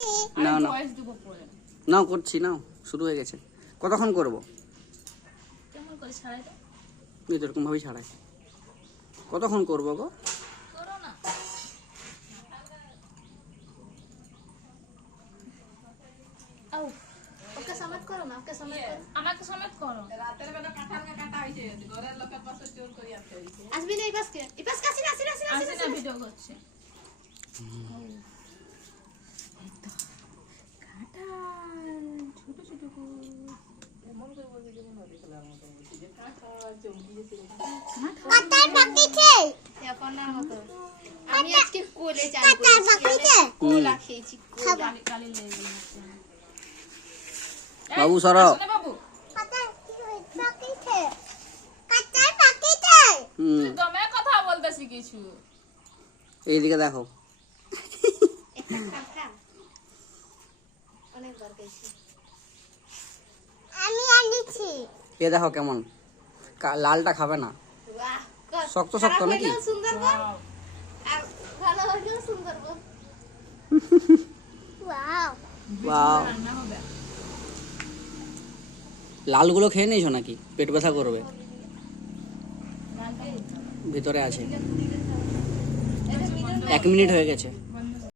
না না নাও করছি, নাও শুরু হয়ে গেছে। কতক্ষণ করবো? এরকম ভাবেই ছাড়াই। কতক্ষণ করবো গো? আসবি না ইপাসকে, ইপাস কাছে না, আসি না ভিডিও করছে। আমি আজকে কোলে চাল করেছি, কোলা খেয়েছি, কোলা কালি লেগে গেছে। বাবু সরাও। বাবু তুমি কথা বলতেছি কিছু, এইদিকে দেখো। এ দেখো কেমন, লালটা খাবে না, শক্ত শক্ত নাকি? লালগুলো খেয়ে নিয়েছো নাকি? পেট ব্যথা করবে, ভিতরে আছে। 1 মিনিট হয়ে গেছে।